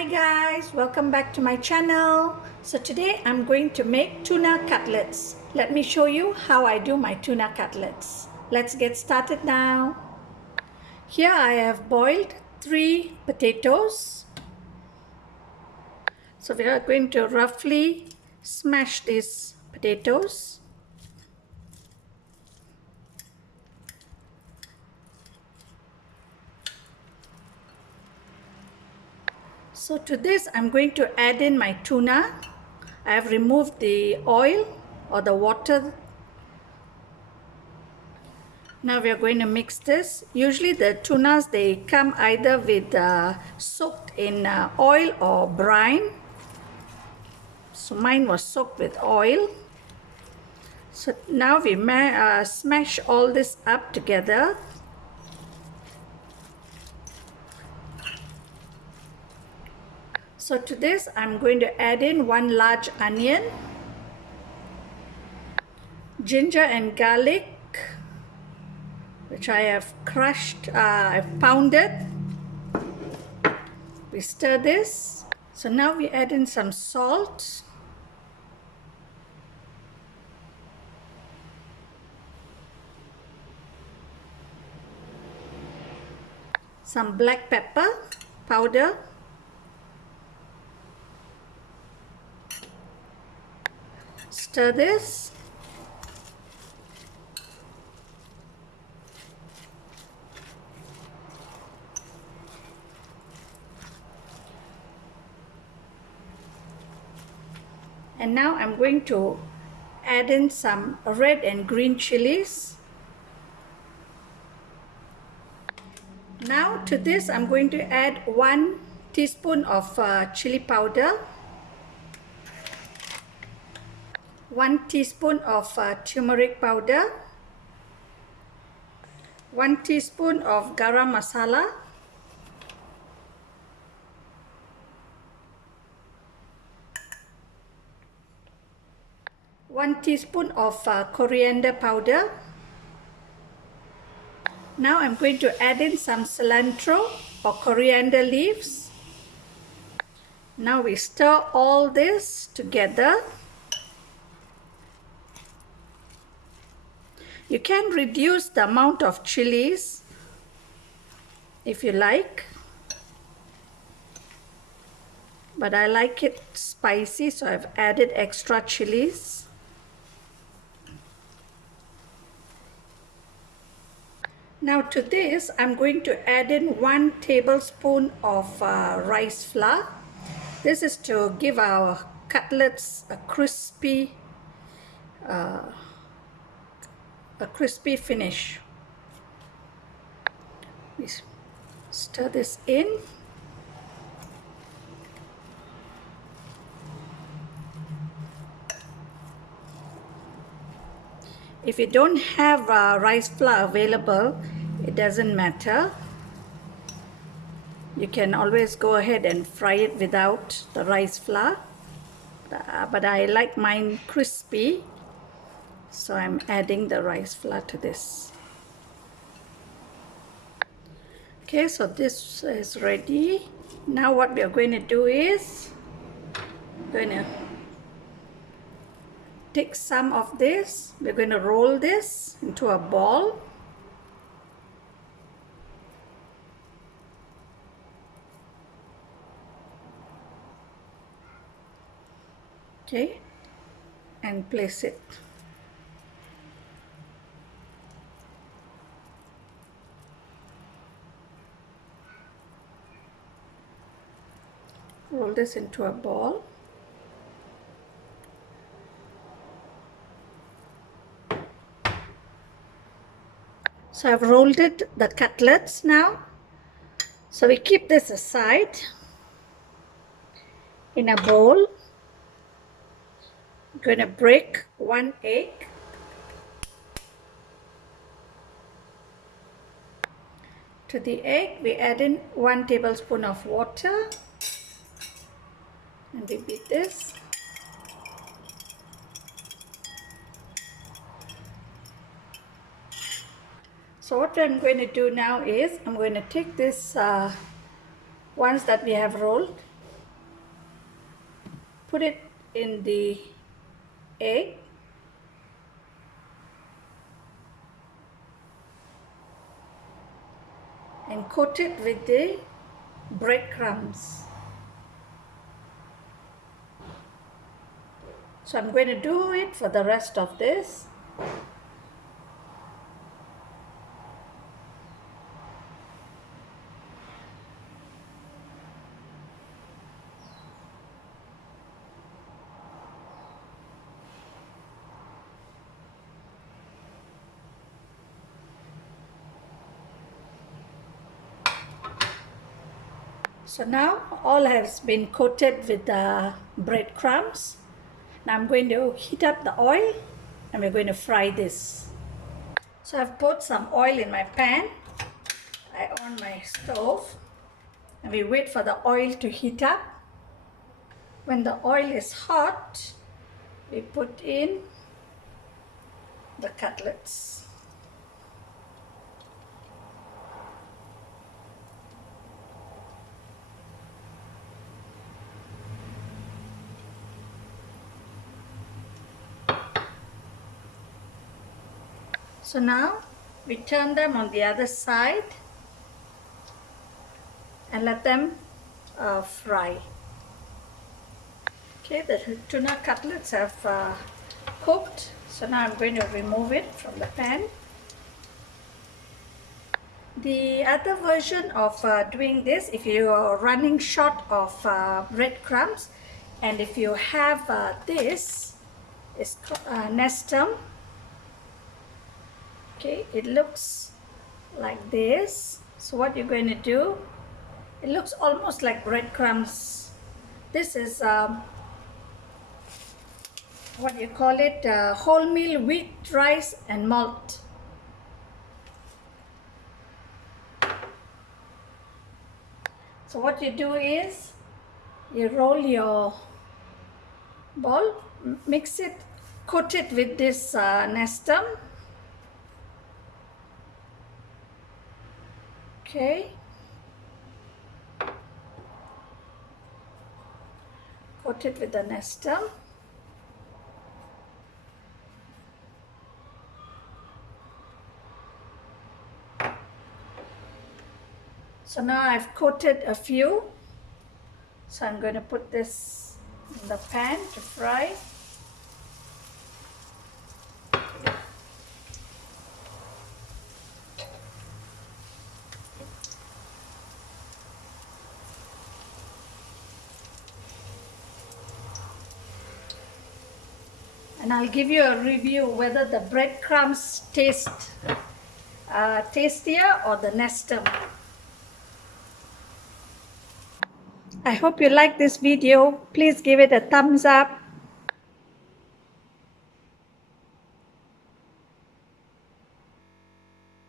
Hi guys, welcome back to my channel. So today I'm going to make tuna cutlets. Let me show you how I do my tuna cutlets. Let's get started now. Here I have boiled 3 potatoes. So we are going to roughly smash these potatoes. So to this I'm going to add in my tuna. I have removed the oil or the water. Now we are going to mix this. Usually the tunas, they come either with soaked in oil or brine. So mine was soaked with oil. So now we smash all this up together. So to this I'm going to add in 1 large onion, ginger and garlic, which I have crushed, I've pounded. We stir this. So now we add in some salt, some black pepper powder, stir this. And now I'm going to add in some red and green chilies. Now to this I'm going to add 1 teaspoon of chili powder, 1 teaspoon of turmeric powder, 1 teaspoon of garam masala, one teaspoon of coriander powder. Now I'm going to add in some cilantro or coriander leaves. Now we stir all this together. You can reduce the amount of chilies if you like, but I like it spicy, so I've added extra chilies. Now to this I'm going to add in 1 tablespoon of rice flour. This is to give our cutlets a crispy finish. We stir this in. If you don't have rice flour available, it doesn't matter. You can always go ahead and fry it without the rice flour. But I like mine crispy, so I'm adding the rice flour to this. Okay, so this is ready. Now what we are going to do is going to take some of this. We're going to roll this into a ball. Okay, and place it. Roll this into a ball. So I've rolled the cutlets now. So we keep this aside in a bowl. I'm going to break 1 egg. To the egg we add in 1 tablespoon of water and we beat this. So what I'm going to do now is I'm going to take this ones that we have rolled put it in the egg. And coat it with the breadcrumbs. So I'm going to do it for the rest of this. So now all has been coated with the breadcrumbs. Now I'm going to heat up the oil and we're going to fry this. So I've put some oil in my pan. I on my stove and we wait for the oil to heat up. When the oil is hot, we put in the cutlets. So now we turn them on the other side and let them fry. Okay, the tuna cutlets have cooked. So now I'm going to remove it from the pan. The other version of doing this, if you are running short of breadcrumbs, and if you have this, is nestum. Okay, it looks like this. So what you're going to do, it looks almost like breadcrumbs. This is what you call it, wholemeal wheat, rice and malt. So what you do is, you roll your ball, mix it, coat it with this nestum. Okay. Coat it with the nestum. So now I've coated a few. So I'm going to put this in the pan to fry. And I'll give you a review whether the breadcrumbs taste tastier or the nestum. I hope you like this video. Please give it a thumbs up.